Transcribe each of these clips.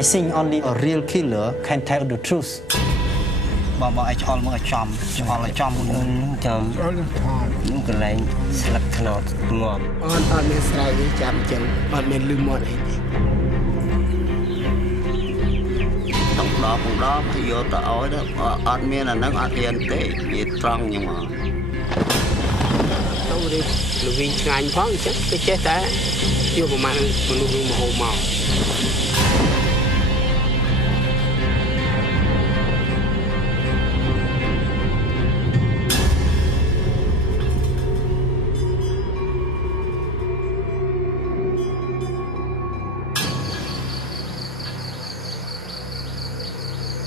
I think only a real killer can tell the truth. Bà ai cho mà chom, cho là chom những cái này sạch thọt ngọt. On men sài đi chạm chân, on men lưng mọt ấy. Trong đó phải vô tờ ối đó, on men là nó ăn tiền tế, gì trăng nhưng mà. Đâu đi, lũ viên ngài phóng chứ, cái chết té, chưa mà mang lũ viên mà hồ màu.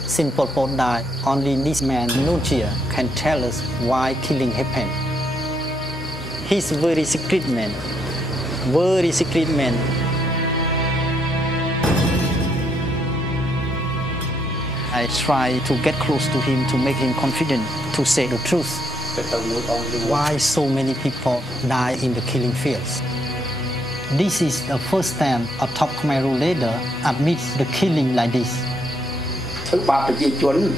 Since Pol Pot died, only this man, Nunchia, can tell us why killing happened. He's a very secret man. Very secret man. I try to get close to him to make him confident to say the truth. Why so many people die in the killing fields? This is the first time a top Khmer leader admits the killing like this. Thứ ba là di chuẩn